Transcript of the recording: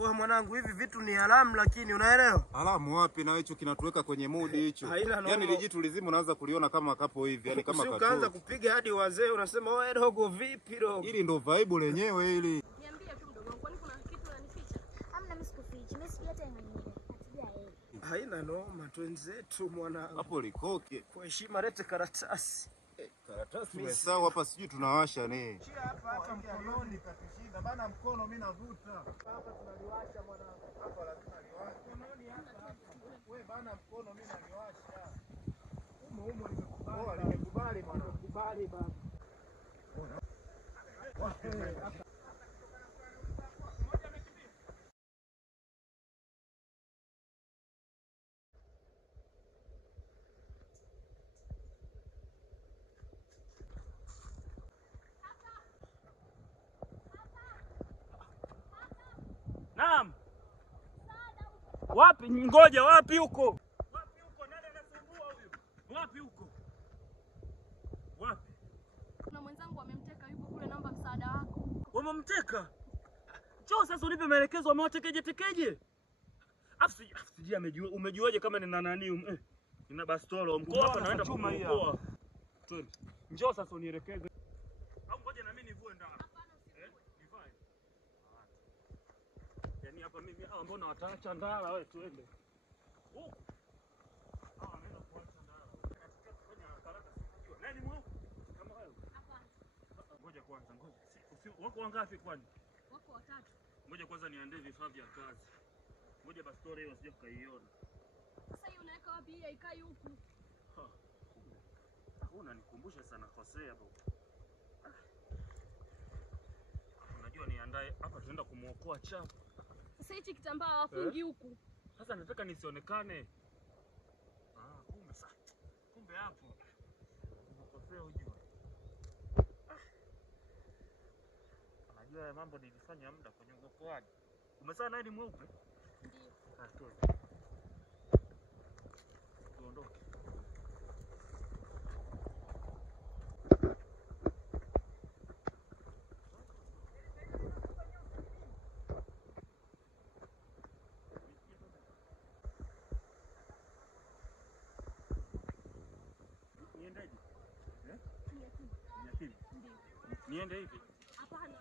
Wewe mwanangu, hivi vitu ni haramu lakini unaelewa? Haramu wapi na hicho kinatuweka kwenye mood hicho. Yaani lijitu lizimu unaanza kuliona kama kapo hivi, yani kama kapo. Ukaanza kupiga hadi wazee unasema wewe dogo vipi dogo? Hili ndo vibe lenyewe hili. Niambie tu mdogo, kwani kuna kitu unanificha? Hamna, mimi sikufichi. Mimi sijui hata yenyewe. Hatujia yeye. Haina noma, twenzetu mwanangu. Hapo likoke. Kwa heshima lete karatasi. Karatasi umesahau hapa, sijui tunawasha nini. Chia hapa mkononi katushinda. Bana mkono mimi navuta. Hapa tunaliwasha mwanangu. Hapa lazima liwashe. Mkononi hapa. Wewe bana mkono mimi naliwasha. Humo nimekubali. Nimekubali bwana. Nimekubali baba. Naam. Wapi? Ngoja, wapi huko? Wapi huko? Nani anasumbua huyu? Wapi huko? Wapi? Kuna mwenzangu amemteka, yuko kule, naomba msaada wako. Wamemteka? Njoo sasa unipe maelekezo, wamewatekeje tekeje? Afsiji umejuaje kama nina nani? Nina bastolo. Mkoa hapa naenda kumkoa. Twende. Njoo sasa unielekeze. Au ngoja na mimi nivue ndani. Nivae. Yaani hapa mimi mbona wataacha ndala wewe, twende. Huko. Anaenda kuacha ndala. Katika kufanya karata sijui. Nani mwako? Kama wewe? Hapana. Ngoja kwanza, ngoja. Wako wangapi kwani? Wako watatu. Ngoja kwanza niandae vifaa vya kazi. Ngoja bastore hiyo sije kaiona. Sasa hiyo unaweka wapi? Hii haikai huku. Unanikumbusha sana kosea hapo. Unajua niandae hapa, tunaenda kumuokoa chapu. Sasa hichi kitambaa wafungi huku. Sasa nataka nisionekane. Kumbe hapo. Unakosea unajua. Unajua mambo nilifanya muda kwenye uokoaji. Umesaa naye ni mweupe? Ndio. Tuondoke. Niendeje? Ndio. Niende hivi? Hapana.